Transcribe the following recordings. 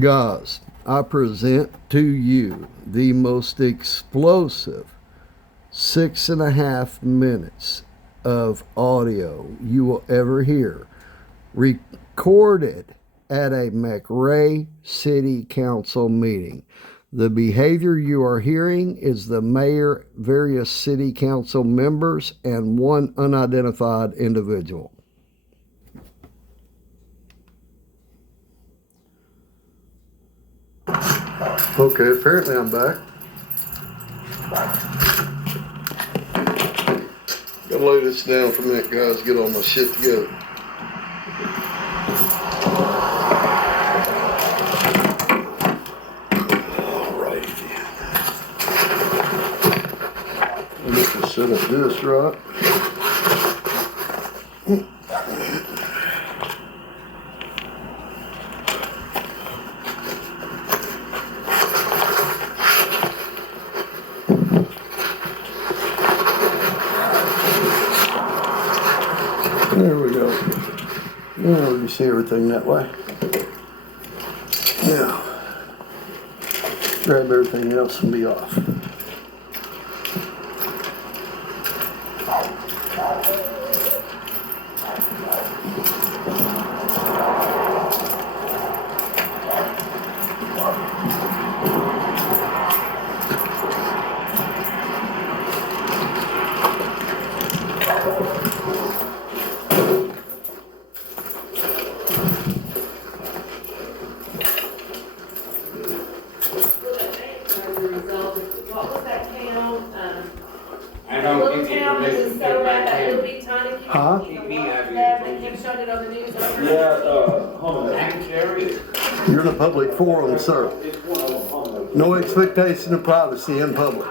Guys, I present to you the most explosive 6.5 minutes of audio you will ever hear, recorded at a MCRAE City Council meeting. The behavior you are hearing is the mayor, various city council members, and one unidentified individual. Okay, apparently I'm back. Gotta lay this down for a minute, guys, get all my shit together. Alrighty then. I'm just gonna set up this right. There we go. Now you see everything that way. Now, grab everything else and be off. Huh? You're in a public forum, sir. No expectation of privacy in public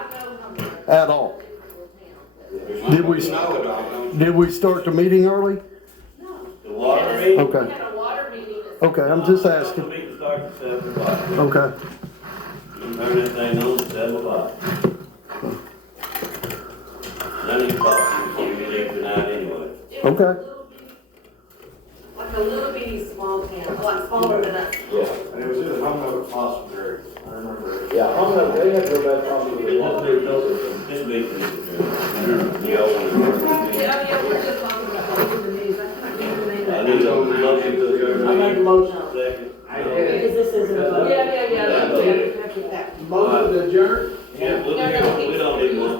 at all. Did we start the meeting early? Okay. Okay, I'm just asking. Okay. Okay. Like a little bitty small town, like smaller than us. Yeah, and it was in the Humboldt Hospital. I remember. Yeah, Humboldt, they had to go back probably. This big. Yeah, we're just talking about the news. I can't give the name. I made a motion. Second. Because this isn't a vote. Yeah. Motion to adjourn? Yeah, we don't need one.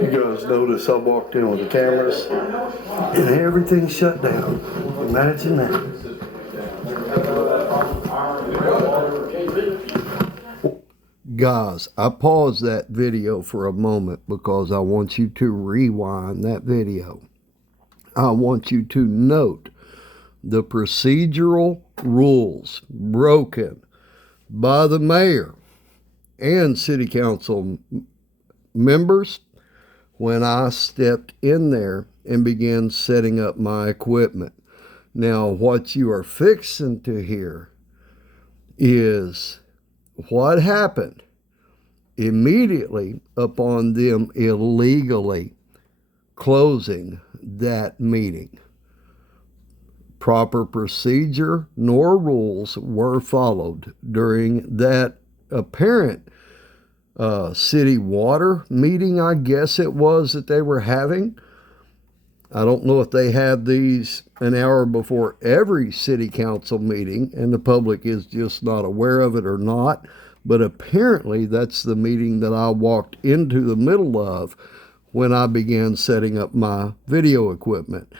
You guys notice I walked in with the cameras and everything shut down. Imagine that. Guys, I paused that video for a moment because I want you to rewind that video. I want you to note the procedural rules broken by the mayor and city council members when I stepped in there and began setting up my equipment. Now, what you are fixing to hear is what happened immediately upon them illegally closing that meeting. Proper procedure nor rules were followed during that apparent city water meeting, I guess it was, that they were having. I don't know if they had these an hour before every city council meeting and the public is just not aware of it or not, but apparently that's the meeting that I walked into the middle of when I began setting up my video equipment.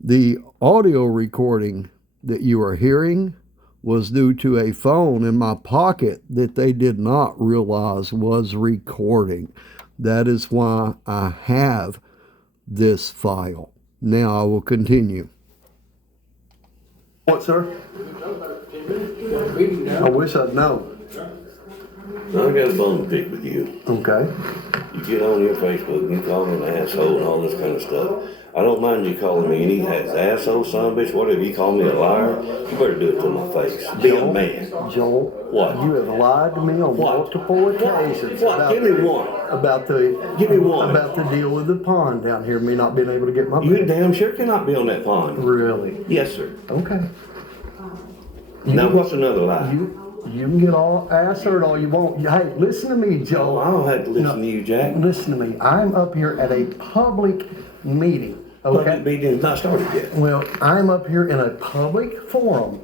The audio recording that you are hearing was due to a phone in my pocket that they did not realize was recording. That is why I have this file. Now I will continue. What, sir? I wish I'd known. I got a bone to pick with you. Okay. You get on your Facebook and you call me an asshole and all this kind of stuff. I don't mind you calling me any asshole, son of a bitch, whatever. You call me a liar, you better do it to my face. Be a man. Joel, what? You have lied to me on multiple occasions. What? Give me one. Give me one. About the deal with the pond down here, me not being able to get my You damn sure cannot be on that pond. Really? Yes, sir. Okay. Now, what's another lie? You can get all assert all you want. Hey, listen to me, Joe. Oh, I don't have to listen to you, Jack. Listen to me. I'm up here at a public meeting. Public Okay. meeting's not started yet. Well, I'm up here in a public forum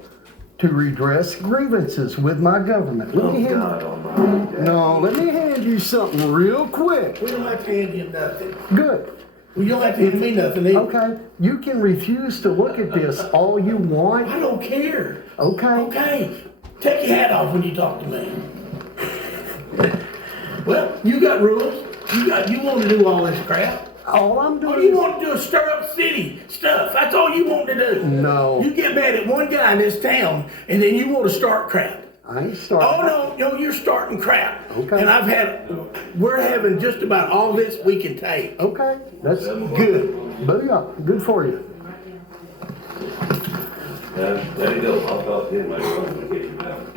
to redress grievances with my government. Let me let me hand you something real quick. We don't have to hand you nothing. Good. We don't have to hand me nothing either. Okay. You can refuse to look at this all you want. I don't care. Okay. Okay. Take your hat off when you talk to me. Well, you got rules. You want to do all this crap. All I'm doing All you is... want to do is stir up city stuff. That's all you want to do. No. You get mad at one guy in this town, and then you want to start crap. I ain't starting. Oh, no, you're starting crap. Okay. And we're having just about all this we can take. Okay. That's good. Booyah. Good for you. There you go. I'll talk to him later on when I get you down.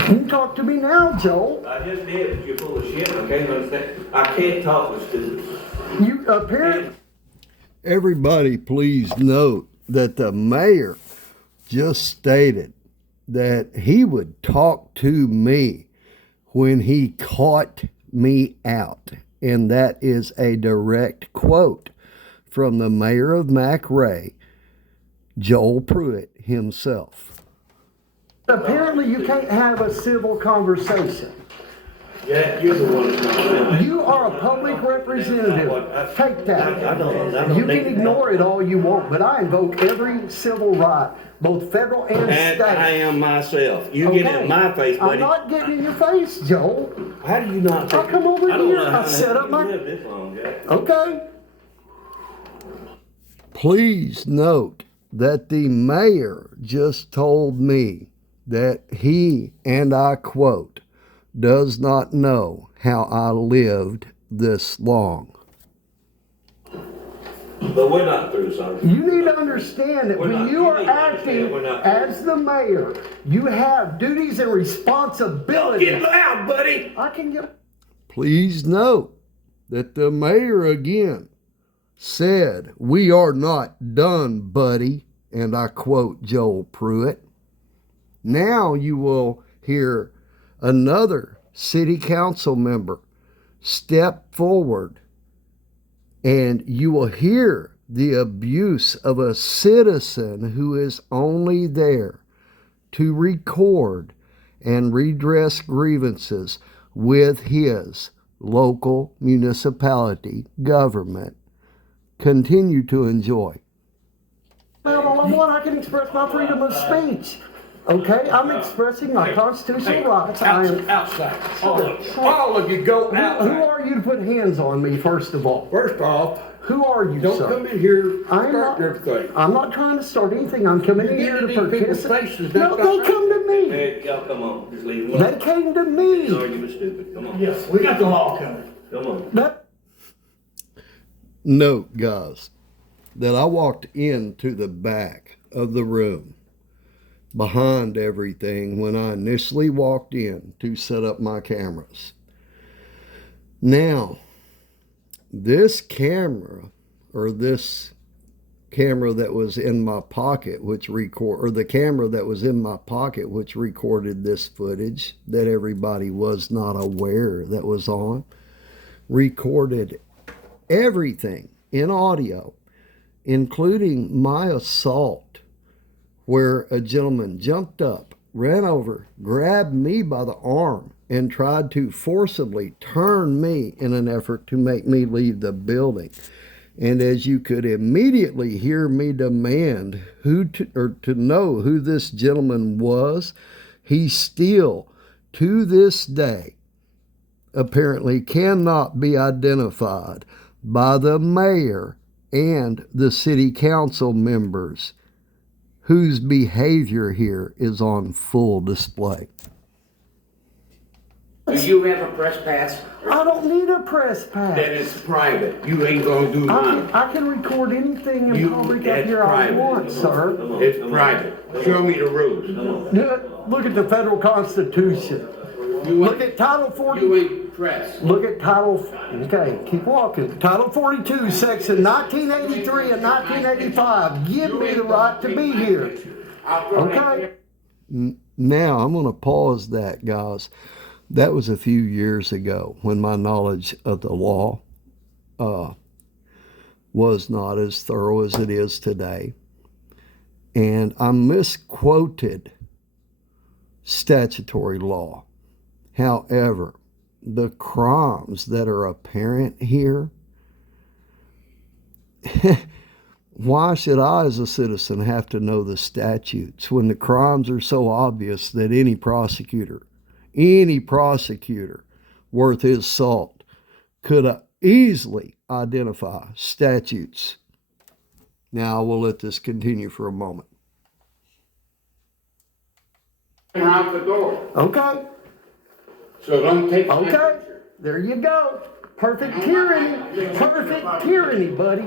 You can talk to me now, Joel. I just did, but you're full of shit. I can't understand. I can't talk with students. You apparently... Everybody, please note that the mayor just stated that he would talk to me when he caught me out. And that is a direct quote from the mayor of MCRAE, Joel Pruitt himself. Apparently you can't have a civil conversation. Yeah, you're the one that's not. You are a public representative. Take that. I don't You need can to- ignore it all you want, but I invoke every civil right, both federal and And state. I am myself. You get Okay. in my face, I'm buddy. not getting in your face, Joel. How do you not? I'll come over I don't here. know how I'll the set heck up you my- lived this long, Jack. Okay. Please note that the mayor just told me that he, and I quote, does not know how I lived this long. But we're not through, son. You need to understand that We're when not- you you are need to understand acting we're not- as the mayor, you have duties and responsibilities. Get loud, buddy. I can get... Please note that the mayor again said, "We are not done, buddy," and I quote Joel Pruitt. Now you will hear another city council member step forward, and you will hear the abuse of a citizen who is only there to record and redress grievances with his local municipality government continue to enjoy. Well, all I want, I can express my freedom of speech. Okay, I'm expressing my constitutional rights. I am. Outside. All of you go Who outside. are you to put hands on me, first of all? First off, Who are you, don't sir? come in here I'm starting not, everything. I'm not trying to start anything. I'm coming in You're here to getting in people's participate. faces, No, that's they not come to me. Hey, y'all come on. Just leave him They alone. came to This me. argument's stupid. Come on. Yes, we got the law coming. Come on. That... Note, guys, that I walked into the back of the room behind everything when I initially walked in to set up my cameras. Now, this camera, or this camera that was in my pocket, the camera that was in my pocket, which recorded this footage that everybody was not aware that was on, recorded everything in audio, including my assault, where a gentleman jumped up, ran over, grabbed me by the arm, and tried to forcibly turn me in an effort to make me leave the building. And as you could immediately hear me demand to know who this gentleman was, he still, to this day, apparently cannot be identified by the mayor and the city council members whose behavior here is on full display. Do you have a press pass? I don't need a press pass. Then it's private. You ain't gonna do mine. I can record anything in You- public up that's here I private. want, sir. Come on. It's Come on. private. Show me the rules. Look at the federal constitution. Look at Title 40. You ain't press. Look at Title, okay, keep walking. Title 42, Section 1983 and 1985 give me the right to be here. I'll throw that Okay. here. Now, I'm going to pause that, guys. That was a few years ago when my knowledge of the law was not as thorough as it is today. And I misquoted statutory law. However, the crimes that are apparent here, why should I as a citizen have to know the statutes when the crimes are so obvious that any prosecutor worth his salt could easily identify statutes? Now, I will let this continue for a moment. Out the door. Okay, So don't take my okay, picture. there you go. Perfect tyranny, buddy.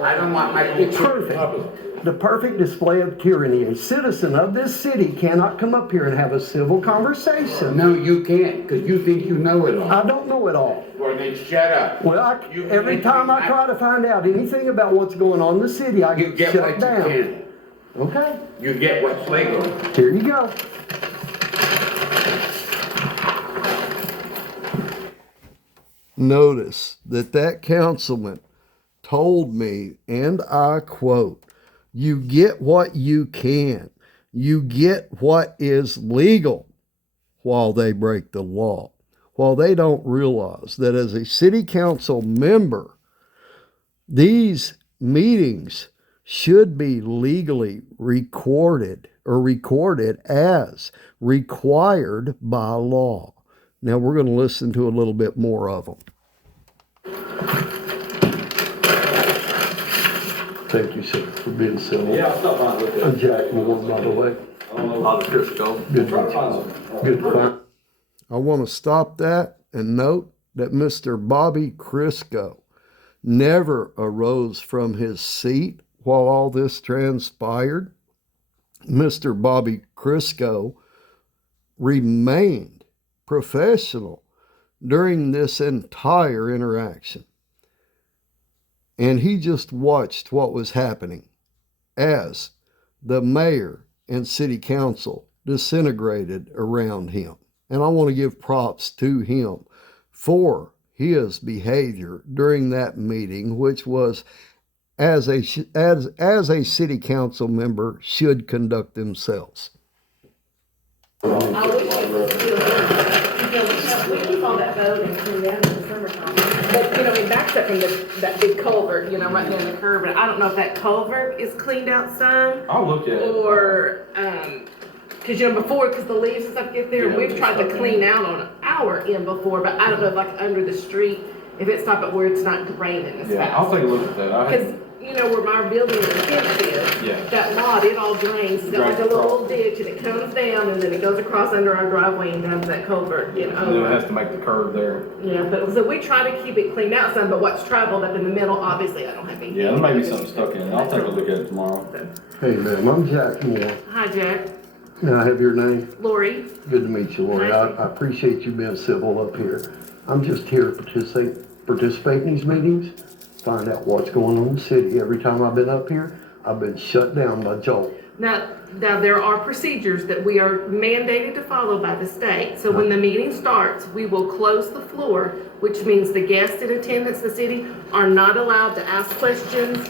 I don't want my picture. Perfect. The perfect display of tyranny. A citizen of this city cannot come up here and have a civil conversation. No, you can't, because you think you know it all. I don't know it all. Well, then shut up. Well, every time I try to find out anything about what's going on in the city, I You get get shut what you down. can. Okay, You get what's legal. here you go. Notice that councilman told me, and I quote, "You get what you can. You get what is legal," while they break the law. While they don't realize that as a city council member, these meetings should be legally recorded as required by law. Now we're going to listen to a little bit more of them. Thank you, sir, for being civil. Yeah, I stopped by and looked at I'm it. Jack Moore, by the way. Good to meet you. Good to find. I want to stop that and note that Mr. Bobby Crisco never arose from his seat while all this transpired. Mr. Bobby Crisco remained professional during this entire interaction. And he just watched what was happening as the mayor and city council disintegrated around him. And I want to give props to him for his behavior during that meeting, which was as a city council member should conduct themselves. I wish it was still there, because we keep all that vote and clean down in the summertime. But, it backs up from that big culvert, right there in the curb, and I don't know if that culvert is cleaned out some, I'll look at it. or, because, before, because the leaves and stuff get there, and we've tried to clean out on our end before, but I don't know if like under the street, if it's not, but where it's not draining as Yeah, I'll fast. take a look at that. Because, where my building and the fence is, Yeah. that lot, it all drains, it's got like a Drains little across. ditch, and it comes down, and then it goes across under our driveway and down to that culvert, And then it has to make the curve there. Yeah, but, so we try to keep it cleaned out some, but what's traveled up in the middle, obviously, I don't have anything. Yeah, there may be something stuck in it. I'll take a look at it tomorrow. Hey, ma'am, I'm Jack Moore. Hi, Jack. May I have your name? Lori. Good to meet you, Lori. I appreciate you being civil up here. I'm just here to participate in these meetings, find out what's going on in the city. Every time I've been up here, I've been shut down by Joel. Now, there are procedures that we are mandated to follow by the state. So when the meeting starts, we will close the floor, which means the guests in attendance, the city, are not allowed to ask questions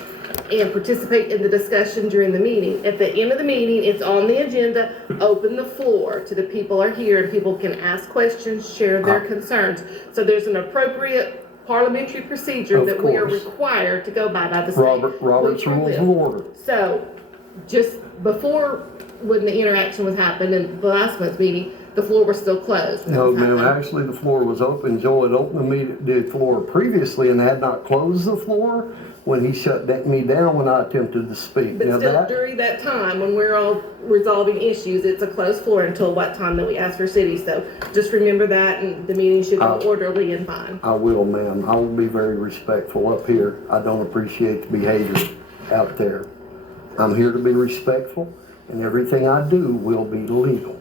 and participate in the discussion during the meeting. At the end of the meeting, it's on the agenda, open the floor to the people are here, and people can ask questions, share their concerns. So there's an appropriate parliamentary procedure Of that we are course. required to go by the state. Robert's which we Rules will. of Order. So, just before, when the interaction was happening in the last month's meeting, the floor was still closed. No, ma'am, actually, the floor was open. Joel had opened the floor previously and had not closed the floor when he shut me down when I attempted to speak. But Now still, that, during that time, when we're all resolving issues, it's a closed floor until what time that we ask for city. So just remember that, and the meeting should go orderly and fine. I will, ma'am. I will be very respectful up here. I don't appreciate the behavior out there. I'm here to be respectful, and everything I do will be legal.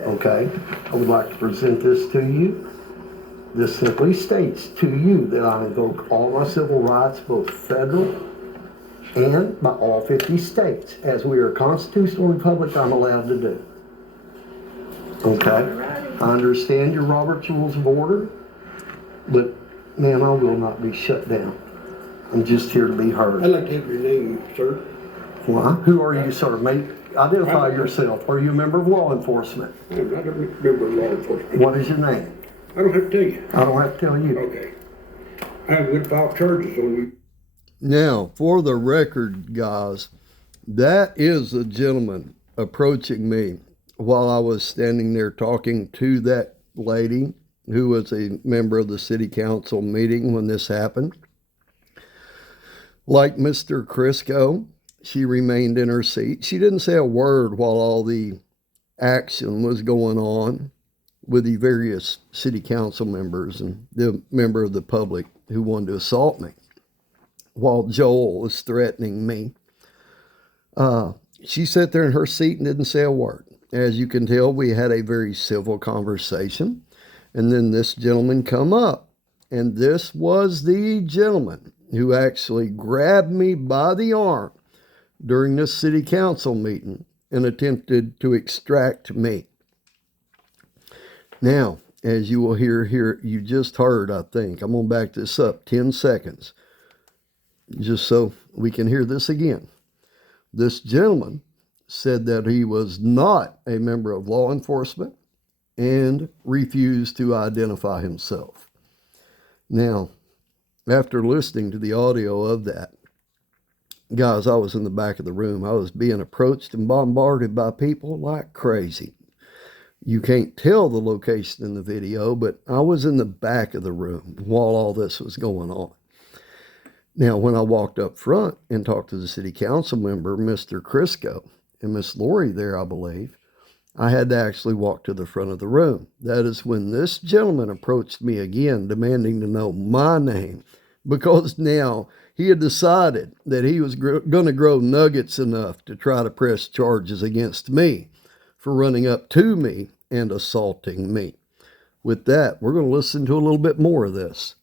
Okay? I would like to present this to you. This simply states to you that I invoke all my civil rights, both federal and by all 50 states. As we are a constitutional republic, I'm allowed to do. Okay? I understand your Robert's Rules of Order, but ma'am, I will not be shut down. I'm just here to be heard. I'd like to have your name, sir. Why? Who are you, sir? Identify yourself. Are you a member of law enforcement? I'm not a member of law enforcement. What is your name? I don't have to tell you. I don't have to tell you. Okay. I'm going to file charges on you. Now, for the record, guys, that is a gentleman approaching me while I was standing there talking to that lady who was a member of the city council meeting when this happened. Like Mr. Crisco, she remained in her seat. She didn't say a word while all the action was going on with the various city council members and the member of the public who wanted to assault me while Joel was threatening me. She sat there in her seat and didn't say a word. As you can tell, we had a very civil conversation. And then this gentleman come up. And this was the gentleman who actually grabbed me by the arm during this city council meeting and attempted to extract me. Now, as you will hear here, you just heard, I think, I'm going to back this up 10 seconds, just so we can hear this again. This gentleman said that he was not a member of law enforcement and refused to identify himself. Now, after listening to the audio of that, guys, I was in the back of the room. I was being approached and bombarded by people like crazy. You can't tell the location in the video, but I was in the back of the room while all this was going on. Now, when I walked up front and talked to the city council member, Mr. Crisco, and Miss Lori there, I believe, I had to actually walk to the front of the room. That is when this gentleman approached me again, demanding to know my name, because now he had decided that he was going to grow nuggets enough to try to press charges against me for running up to me and assaulting me. With that, we're going to listen to a little bit more of this.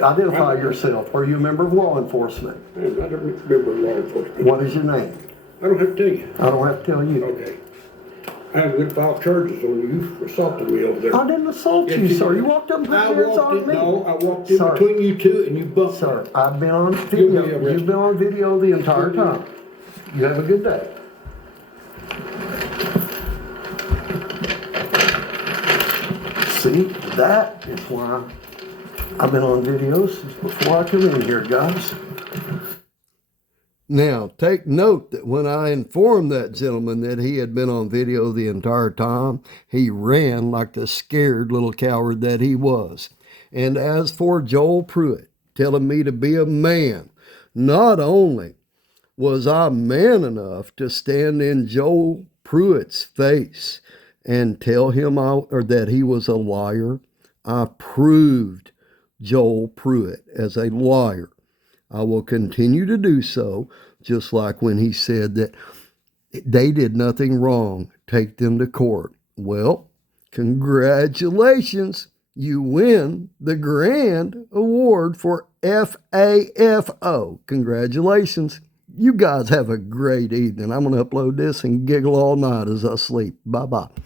Identify yourself. Are you a member of law enforcement? I'm not a member of law enforcement. What is your name? I don't have to tell you. I don't have to tell you. Okay. I'm going to file charges on you for assaulting me over there. I didn't assault you, sir. You walked up and put your hands on me. No, I walked in between you two and you bumped me. Sir, I've been on video. You've been on video the entire time. You have a good day. See, that is why I've been on videos since before I come in here, guys. Now, take note that when I informed that gentleman that he had been on video the entire time, he ran like the scared little coward that he was. And as for Joel Pruitt telling me to be a man, not only was I man enough to stand in Joel Pruitt's face and tell him that he was a liar, I proved Joel Pruitt as a liar. I will continue to do so, just like when he said that they did nothing wrong, take them to court. Well, congratulations. You win the grand award for FAFO. Congratulations. You guys have a great evening. I'm going to upload this and giggle all night as I sleep. Bye-bye.